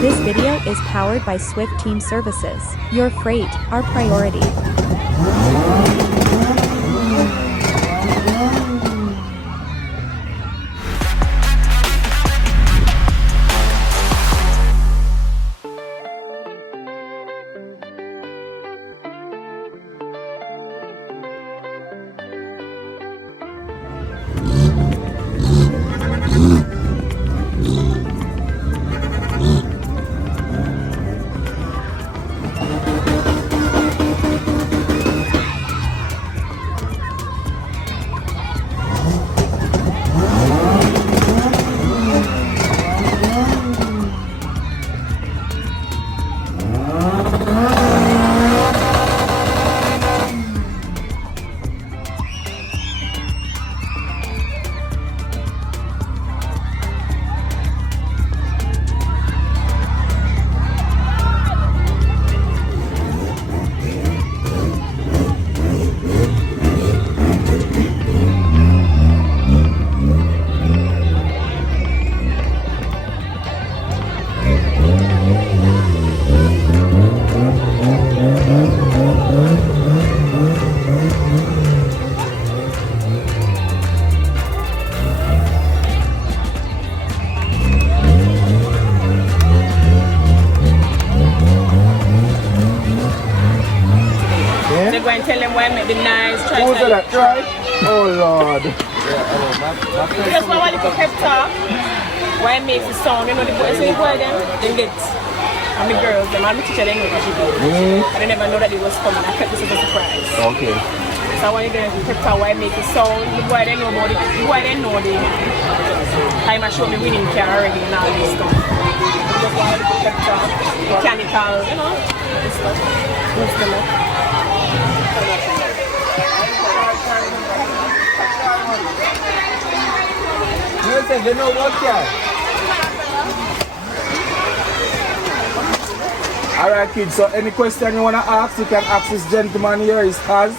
This video is powered by Swift Team Services. Your freight, our priority. They go and tell them why I make the nice. Who's that, right? Oh Lord. Just now I little pep talk. Why I make the song, you know the boys, so the boy them get, and the girls, them and the teacher, they know what she do. And they never know that it was coming. I kept this as a surprise. Okay. So I want to get a pep talk why I make the song. The boy they know about it. The boy they know the time I show me winning car already and all this stuff. Just want a little pep talk, mechanical, you know, this stuff. Boost them up. They know what car. Alright kids, so any question you want to ask, you can ask this gentleman here, is Kaz.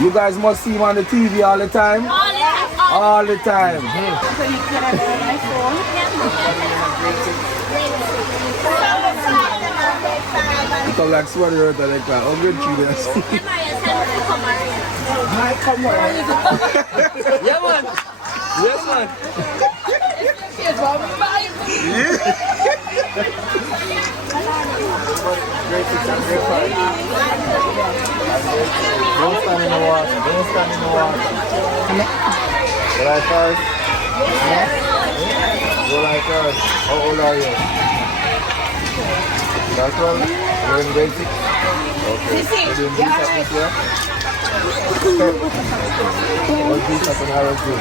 You guys must see him on the TV all the time. All the time. So you can have my phone. You come like sweater out like that. I'm good to this. Hi, come on. Yeah, man. Yes, man. Don't stand in the water. Don't stand in the water. Go like first. Go like first. How old are you? That's all. You're in grade 6? Okay. You're doing this up this year? What's this up in Harris School?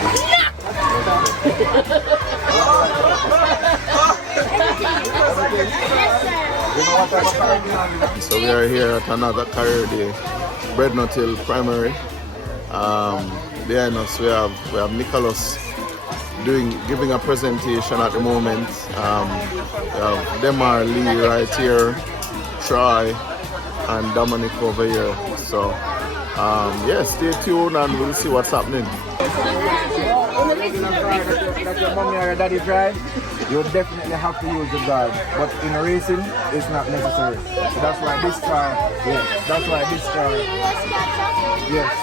So we are here at another career day, Breadnut Hill Primary. Behind us we have Nicholas giving a presentation at the moment. We have Demar Lee right here, Troy and Dominic over here. So yeah, stay tuned and we'll see what's happening. That your mommy or your daddy drive, you definitely have to use the guard. But in racing, it's not necessary. So that's why this car, yes,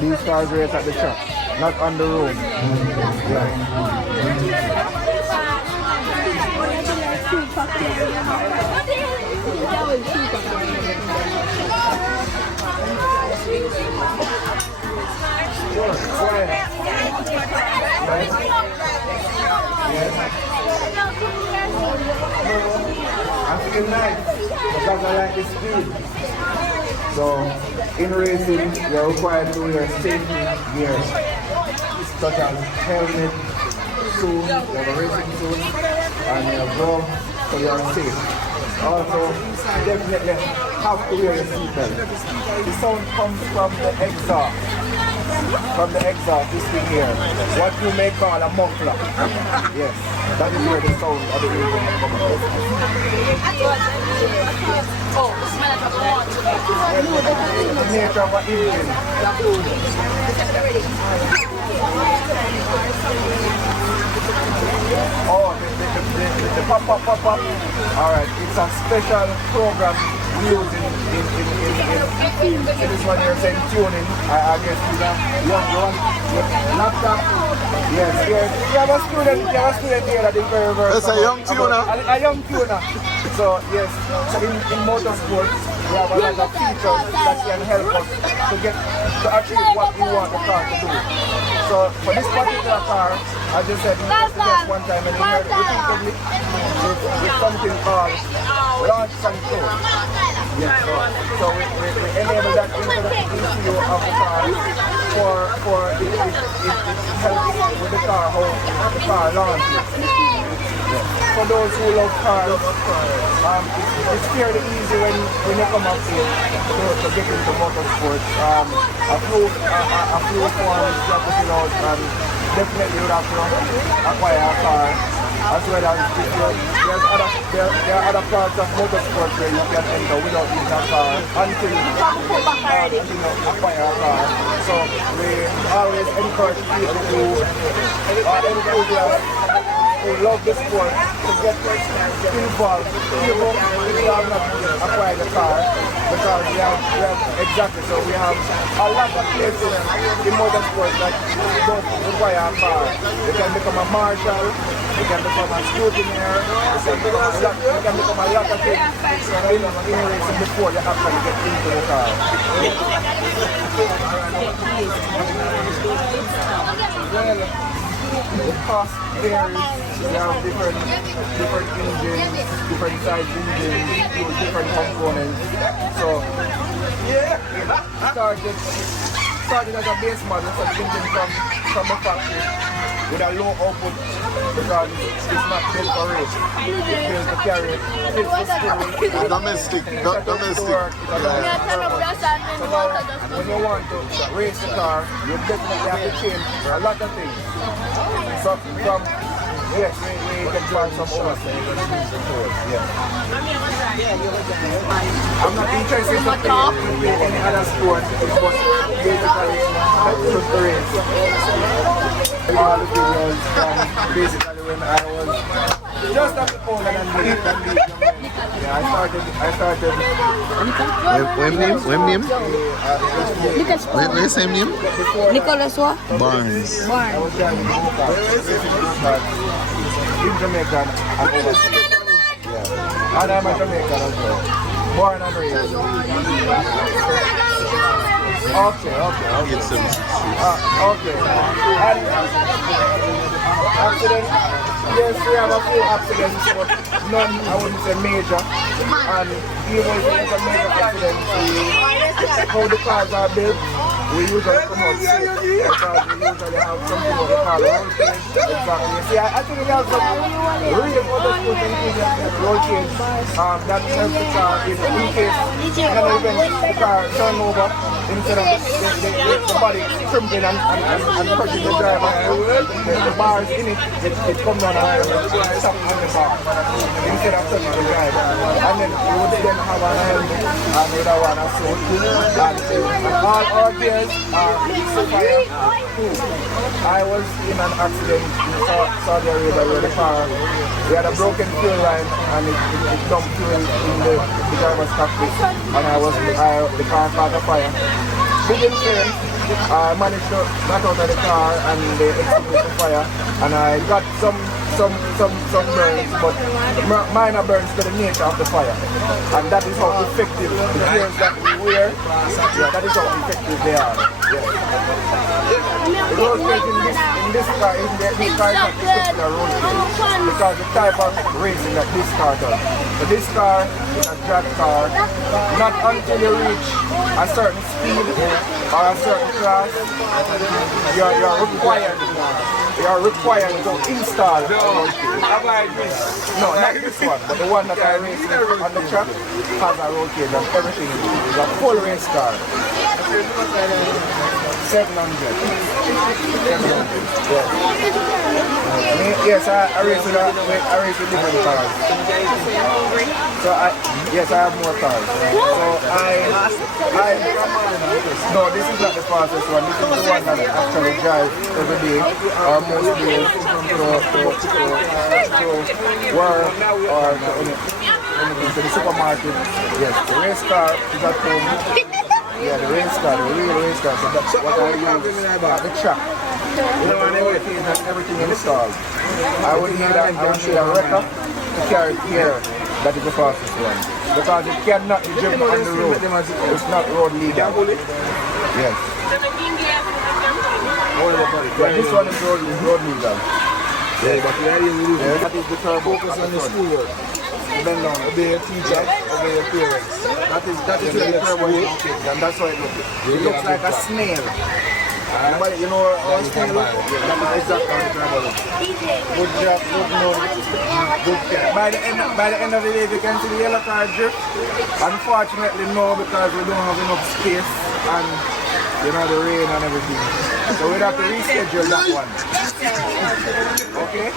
these cars race at the track, not on the road. I'm feeling nice because I like the speed. So in racing, you're required to wear safety gear such as helmet, shoes, you have a racing suit, and your gloves, so you're safe. Also, definitely have to wear your seatbelt. The sound comes from the exhaust. From the exhaust, this thing here, what you may call a muffler. Yes, that is where the sound of the engine comes from. The nature of an engine. Oh, the pop-up. Alright, it's a special program we use in this one here saying tuning. I guess you have laptop. Yes. You have a student here that is very That's a young tuner. A young tuner. So yes, so in motorsports we have a lot of features that can help us to achieve what we want the car to do. So for this particular car, I just said just one time and we heard repeatedly with something called launch control. Yes, so we enable that into the ECU of the car for it helps with the car, how the car launches. For those who love cars, it's fairly easy when you come up here to get into motorsports. A few forms you have to fill out, and definitely you would have to acquire a car. As well as there are other parts of motorsports where you can enter without using a car until you acquire a car. So we always encourage people who are enthusiasts who love the sport to get involved even if you have not acquired a car, because we have exactly, so we have a lot of places in motorsports that don't require a car. You can become a marshal, you can become a scrutineer, you can become a lot of things in racing before you actually get into the car. Well, the cost varies. We have different engines, different size engines, different components. So it started as a base model, so the engine from the factory with a low output because it's not built for race. It's built to carry kids to school. Domestic. When you want to race the car, you definitely have to change a lot of things. So from yes, we can find some overseas. Yeah. I'm not interested in any other sport. It's just basically just the race. All the videos basically when I was just at the phone and yeah, I started. When name? What is same name? Nicholas what? Barnes. I was driving in Jamaica and overseas. Yeah. And I'm a Jamaican as well. Born and raised. Okay. Okay. And accident, yes, we have a few accidents, but none, I wouldn't say major. And even if it's a major accident, how the cars are built, we usually come out safe because we usually have something what we call roll cage. Exactly. See, I think we have some really motorsport enthusiasts roll cage that helps the car in case in an event the car turn over instead of the body crimping and crushing the driver. The bars in it come down and stop on the bar instead of touching the driver. And then you would then have an helmet and the other one a suit. And all our gears are fire proof. I was in an accident in Saudi Arabia where the car, we had a broken fuel line and it dumped fuel in the driver's cockpit and the car caught a fire. Didn't fail. I managed to knock out of the car and they extinguished the fire and I got some burns, but minor burns to the nature of the fire. And that is how effective the gears that we wear, that is how effective they are. The road cage in this car is not strictly a road cage because the type of racing that this car does. So this car is a drag car, not until you reach a certain speed or a certain class, you're required to install a road cage. No, not this one, but the one that I race on the track has a road cage and everything is a full race car. 700. Yes, I race with different cars. So yes, I have more cars. So no, this is not the fastest one. This is the one that I actually drive every day or most days to work or to the supermarket. Yes, the race car is at home. Yeah, the race car, the real race car. So that's what I use at the track. You know, and everything installed. I would need a wrecker to carry it here. That is the fastest one. Because it cannot be driven on the road. It's not road legal. Yes. Yeah, this one is road legal. Yeah, but where you use it, that is the turbo. Focus on the schoolwork. Bend down, obey your teacher, obey your parents. That is where the turbo is located, and that's why it looks like a snail. But you know how snail looks? Yeah, that is exactly how the turbo looks. Good job, good nose, good care. By the end of the day, you can see the yellow car drift. Unfortunately, no, because we don't have enough space and you know the rain and everything. So we'd have to reschedule that one. Okay?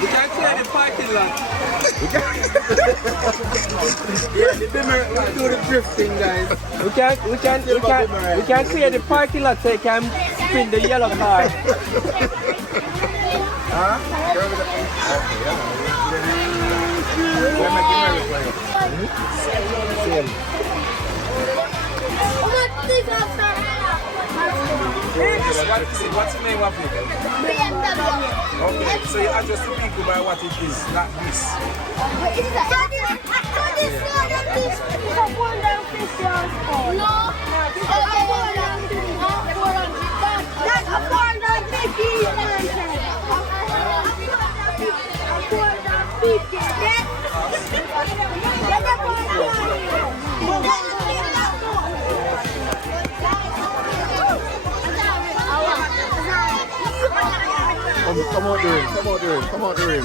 We can't clear the parking lot. Yeah, the dimmer, we do the drifting, guys. We can't clear the parking lot so you can spin the yellow car. Huh? What's the name of it? Okay, so you address the people by what it is, not this. Come out the rim, come out the rim, come out the rim.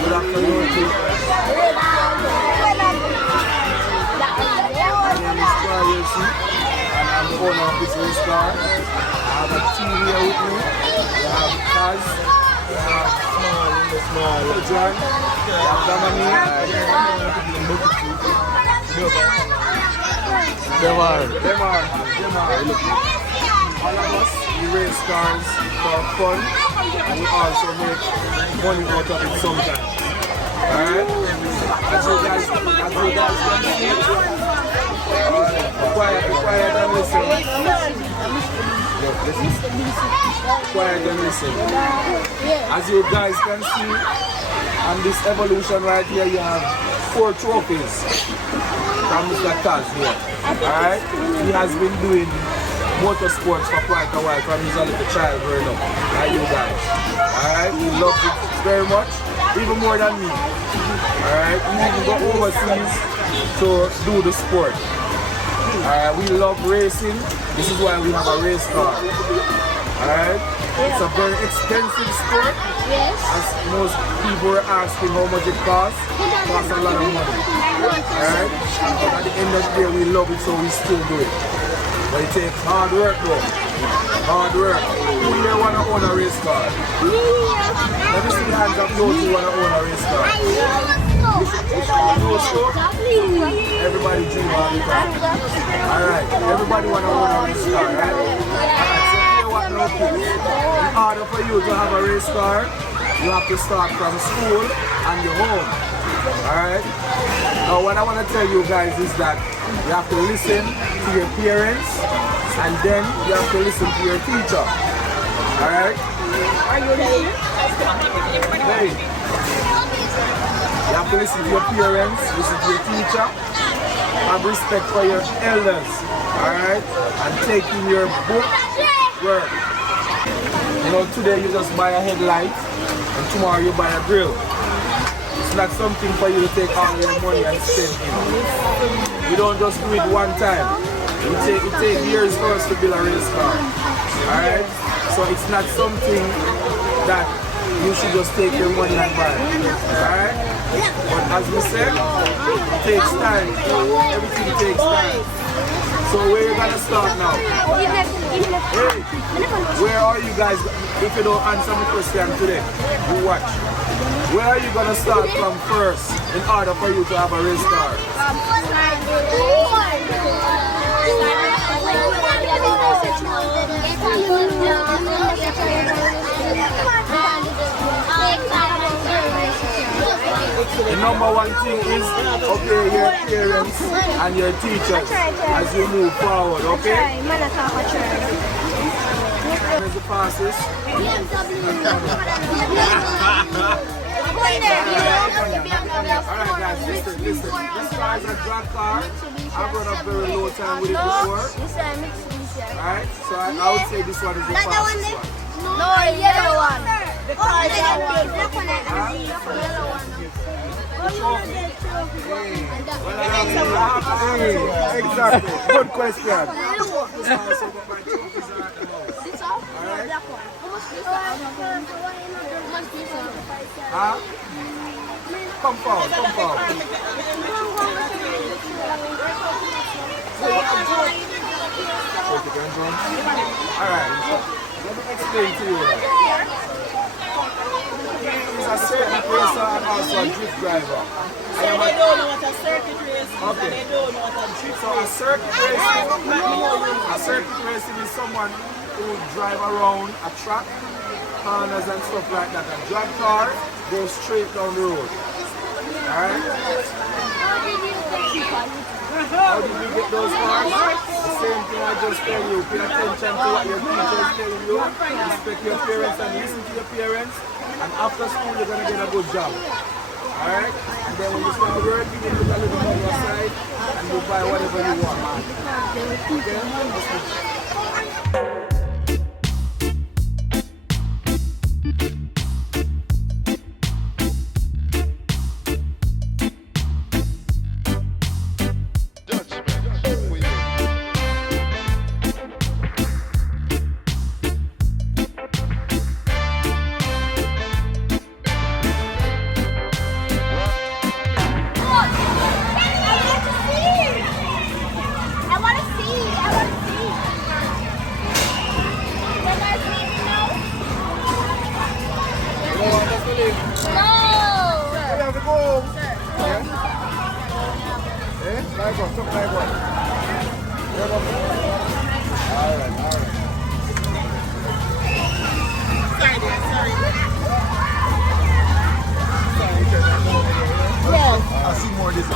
Good afternoon to my name is Star, you see, and I'm the owner of this race car. I have a team here with me. We have Kaz, we have Small, John, we have Dominique, Them are. All of us, we race cars for fun and we also make money out of it sometimes. Alright? As you guys can see, quiet and listen. Look, listen. Quiet and listen. As you guys can see, on this evolution right here, you have 4 trophies from Mr. Taz here. Alright? He has been doing motorsports for quite a while from his little child growing up. Like you guys. Alright? He loves it very much. Even more than me. Alright? We even go overseas to do the sport. Alright? We love racing. This is why we have a race car. Alright? It's a very expensive sport. Yes. As most people are asking how much it costs. It costs a lot of money. Alright? But at the end of the day, we love it, so we still do it. But it takes hard work though. Hard work. Who here want to own a race car? Let me see the hands of those who want to own a race car. Everybody dream of it. Alright, everybody want to own a race car, right? In order for you to have a race car, you have to start from school and your home. Alright? Now what I want to tell you guys is that you have to listen to your parents and then you have to listen to your teacher. Alright? Are you ready? Hey. You have to listen to your parents, listen to your teacher, have respect for your elders. Alright? And take in your book work. You know, today you just buy a headlight and tomorrow you buy a grill. It's not something for you to take all your money and spend in. You don't just do it one time. It takes years for us to build a race car. Alright? So it's not something that you should just take your money and buy. Alright? But as we said, it takes time. Everything takes time. So where you gonna start now? Hey, where are you guys? If you don't answer my question today, you watch. Where are you gonna start from first in order for you to have a race car? The number one thing is, okay, your parents and your teachers as you move forward, okay? There's the passes. Alright guys, listen. This car is a drag car. I've run up very low time with it before. Alright, so I would say this one is the fastest one. No, the yellow one. The car is black one. Exactly. Good question. Come forward. Alright. Let me explain to you. He's a circuit racer and also a drift driver. So they don't know what a circuit race is and they don't know what a drift So a circuit racing is someone who drive around a track, corners and stuff like that. A drag car goes straight down the road. Alright? How did you get those cars? The same thing I just tell you. Pay attention to what your teacher is telling you. Respect your parents and listen to your parents. And after school, you're going to get a good job. Alright? And then when you start working, you put a little money aside and you buy whatever you want. Okay? I'll see more of this.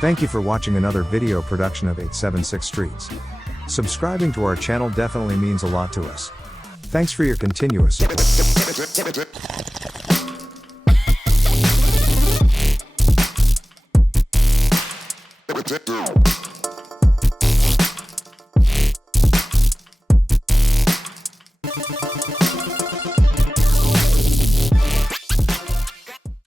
Thank you for watching another video production of 876 Streets. Subscribing to our channel definitely means a lot to us. Thanks for your continuous support.